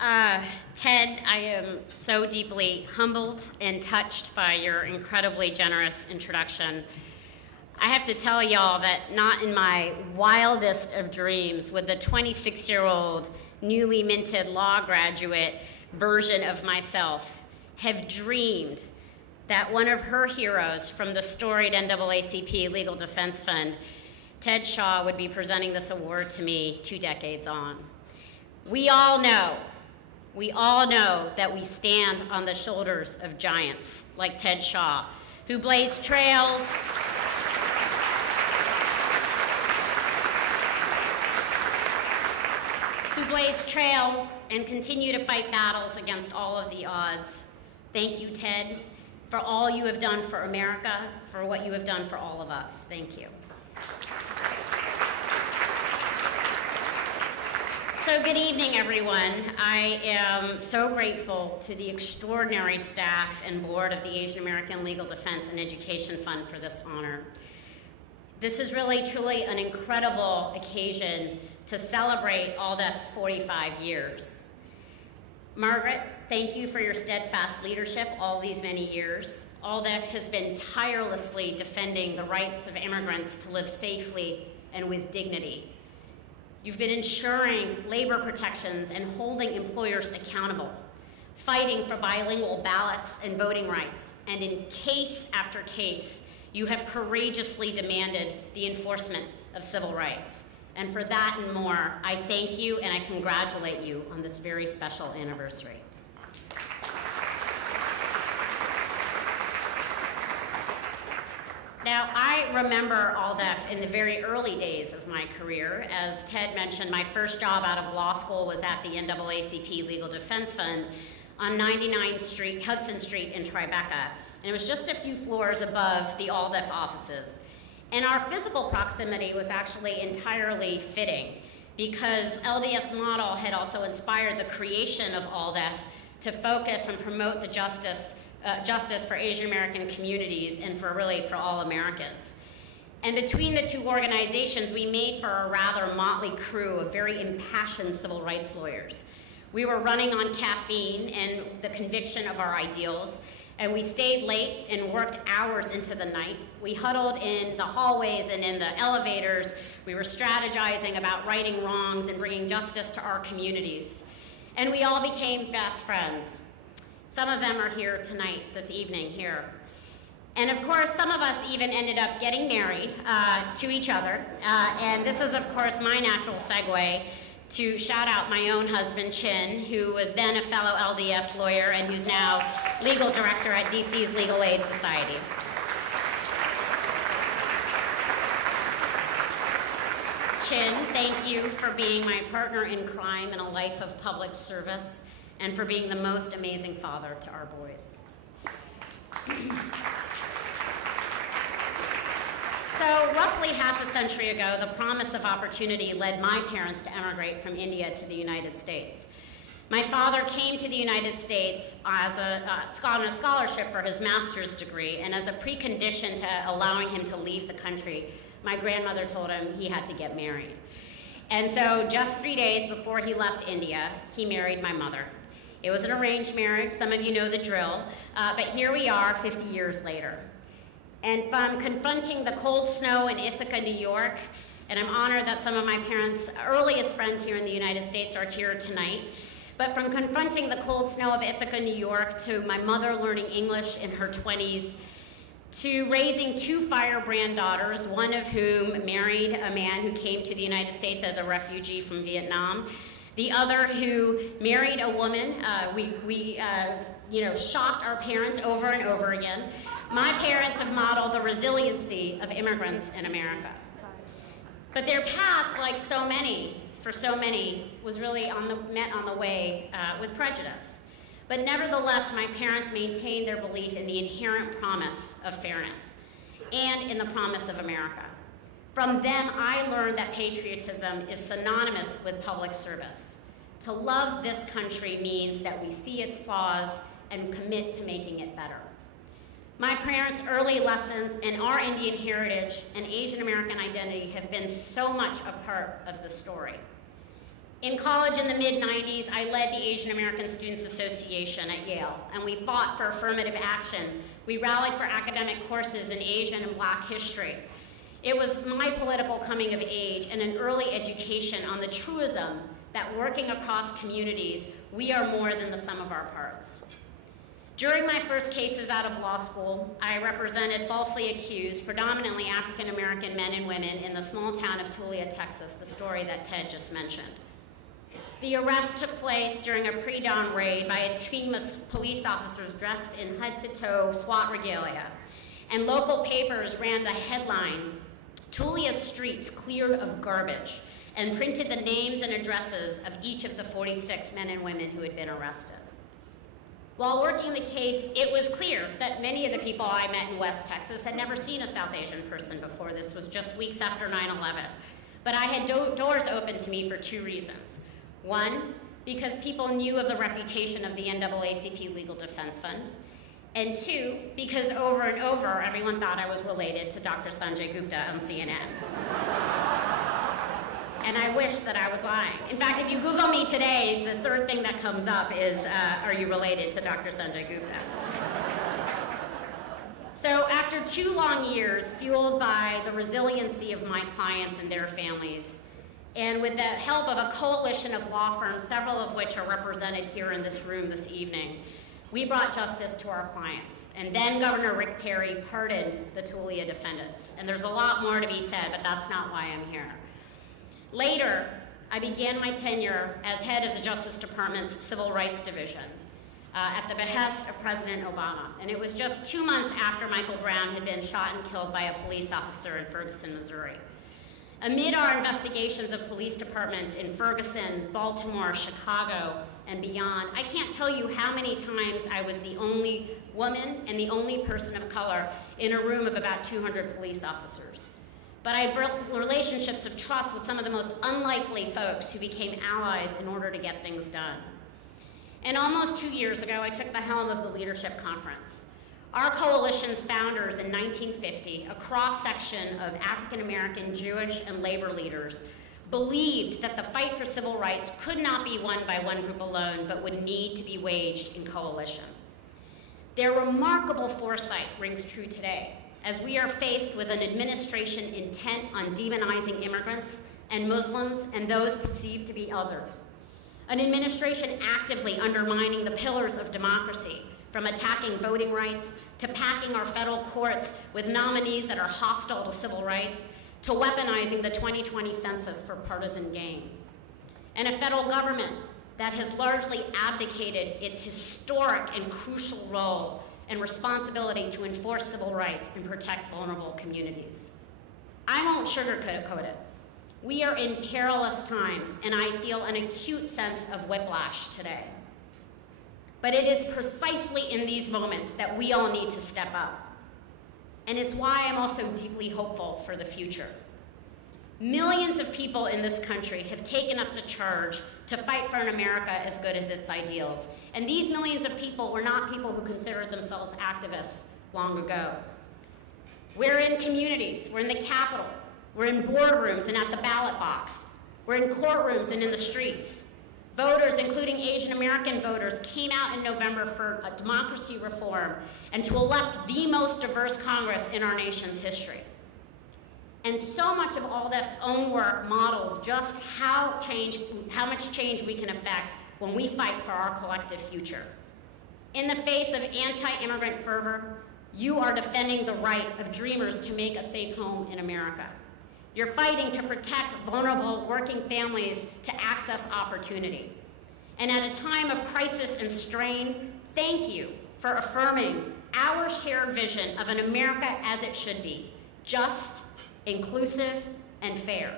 Ted, I am so deeply humbled and touched by your incredibly generous introduction. I have to tell y'all that not in my wildest of dreams would the 26-year-old newly minted law graduate version of myself have dreamed that one of her heroes from the storied NAACP Legal Defense Fund, Ted Shaw, would be presenting this award to me 2 decades on. We all know that we stand on the shoulders of giants like Ted Shaw, who blazed trails and continue to fight battles against all of the odds. Thank you, Ted, for all you have done for America, for what you have done for all of us. Thank you. So good evening, everyone. I am so grateful to the extraordinary staff and board of the Asian American Legal Defense and Education Fund for this honor. This is really, truly an incredible occasion to celebrate AALDEF's 45 years. Margaret, thank you for your steadfast leadership all these many years. AALDEF has been tirelessly defending the rights of immigrants to live safely and with dignity. You've been ensuring labor protections and holding employers accountable, fighting for bilingual ballots and voting rights, and in case after case, you have courageously demanded the enforcement of civil rights. And for that and more, I thank you and I congratulate you on this very special anniversary. Now, I remember AALDEF in the very early days of my career. As Ted mentioned, my first job out of law school was at the NAACP Legal Defense Fund on 99th Street, Hudson Street in Tribeca. And it was just a few floors above the AALDEF offices. And our physical proximity was actually entirely fitting because LDF's model had also inspired the creation of AALDEF to focus and promote the justice for Asian American communities and for all Americans. And between the two organizations, we made for a rather motley crew of very impassioned civil rights lawyers. We were running on caffeine and the conviction of our ideals, and we stayed late and worked hours into the night. We huddled in the hallways and in the elevators. We were strategizing about righting wrongs and bringing justice to our communities. And we all became fast friends. Some of them are here tonight, this evening here. And of course, some of us even ended up getting married to each other. And this is, of course, my natural segue to shout out my own husband, Chin, who was then a fellow LDF lawyer and who's now legal director at DC's Legal Aid Society. Chin, thank you for being my partner in crime in a life of public service and for being the most amazing father to our boys. So roughly half a century ago, the promise of opportunity led my parents to emigrate from India to the United States. My father came to the United States as on a scholarship for his master's degree, and as a precondition to allowing him to leave the country, my grandmother told him he had to get married. And so just 3 days before he left India, he married my mother. It was an arranged marriage, some of you know the drill, but here we are 50 years later. And from confronting the cold snow in Ithaca, New York, and I'm honored that some of my parents' earliest friends here in the United States are here tonight, but from confronting the cold snow of Ithaca, New York, to my mother learning English in her 20s, to raising 2 firebrand daughters, one of whom married a man who came to the United States as a refugee from Vietnam, the other who married a woman. We shocked our parents over and over again. My parents have modeled the resiliency of immigrants in America. But their path, like so many, for so many, was really met on the way with prejudice. But nevertheless, my parents maintained their belief in the inherent promise of fairness and in the promise of America. From them, I learned that patriotism is synonymous with public service. To love this country means that we see its flaws and commit to making it better. My parents' early lessons and our Indian heritage and Asian American identity have been so much a part of the story. In college in the mid-90s, I led the Asian American Students Association at Yale, and we fought for affirmative action. We rallied for academic courses in Asian and Black history. It was my political coming of age and an early education on the truism that working across communities, we are more than the sum of our parts. During my first cases out of law school, I represented falsely accused, predominantly African American men and women in the small town of Tulia, Texas, the story that Ted just mentioned. The arrest took place during a pre-dawn raid by a team of police officers dressed in head-to-toe SWAT regalia, and local papers ran the headline, "Tulia's streets cleared of garbage," and printed the names and addresses of each of the 46 men and women who had been arrested. While working the case, it was clear that many of the people I met in West Texas had never seen a South Asian person before. This was just weeks after 9/11. But I had doors open to me for two reasons. One, because people knew of the reputation of the NAACP Legal Defense Fund. And two, because over and over, everyone thought I was related to Dr. Sanjay Gupta on CNN. And I wish that I was lying. In fact, if you Google me today, the third thing that comes up is, are you related to Dr. Sanjay Gupta? So after 2 long years, fueled by the resiliency of my clients and their families, and with the help of a coalition of law firms, several of which are represented here in this room this evening, we brought justice to our clients. And then Governor Rick Perry pardoned the Tulia defendants. And there's a lot more to be said, but that's not why I'm here. Later, I began my tenure as head of the Justice Department's Civil Rights Division at the behest of President Obama. And it was just 2 months after Michael Brown had been shot and killed by a police officer in Ferguson, Missouri. Amid our investigations of police departments in Ferguson, Baltimore, Chicago, and beyond, I can't tell you how many times I was the only woman and the only person of color in a room of about 200 police officers. But I built relationships of trust with some of the most unlikely folks who became allies in order to get things done. And almost 2 years ago, I took the helm of the Leadership Conference. Our coalition's founders in 1950, a cross-section of African American, Jewish, and labor leaders, believed that the fight for civil rights could not be won by one group alone, but would need to be waged in coalition. Their remarkable foresight rings true today, as we are faced with an administration intent on demonizing immigrants and Muslims and those perceived to be other. An administration actively undermining the pillars of democracy, from attacking voting rights to packing our federal courts with nominees that are hostile to civil rights, to weaponizing the 2020 census for partisan gain. And a federal government that has largely abdicated its historic and crucial role and responsibility to enforce civil rights and protect vulnerable communities. I won't sugarcoat it. We are in perilous times, and I feel an acute sense of whiplash today. But it is precisely in these moments that we all need to step up. And it's why I'm also deeply hopeful for the future. Millions of people in this country have taken up the charge to fight for an America as good as its ideals. And these millions of people were not people who considered themselves activists long ago. We're in communities, we're in the Capitol, we're in boardrooms and at the ballot box, we're in courtrooms and in the streets. Voters, including Asian American voters, came out in November for a democracy reform and to elect the most diverse Congress in our nation's history. And so much of AALDEF's own work models just how much change we can effect when we fight for our collective future. In the face of anti-immigrant fervor, you are defending the right of dreamers to make a safe home in America. You're fighting to protect vulnerable working families to access opportunity. And at a time of crisis and strain, thank you for affirming our shared vision of an America as it should be, just, inclusive, and fair.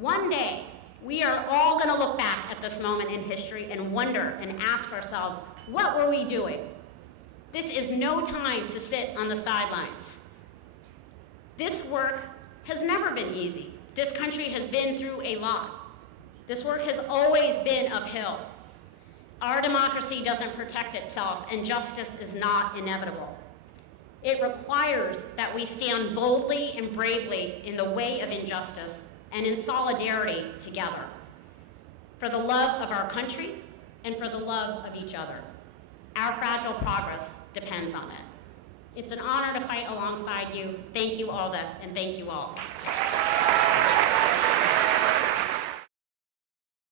One day, we are all going to look back at this moment in history and wonder and ask ourselves, what were we doing? This is no time to sit on the sidelines. This work has never been easy. This country has been through a lot. This work has always been uphill. Our democracy doesn't protect itself, and justice is not inevitable. It requires that we stand boldly and bravely in the way of injustice and in solidarity together. for the love of our country, and for the love of each other. Our fragile progress depends on it. It's an honor to fight alongside you. Thank you, AALDEF, and thank you all.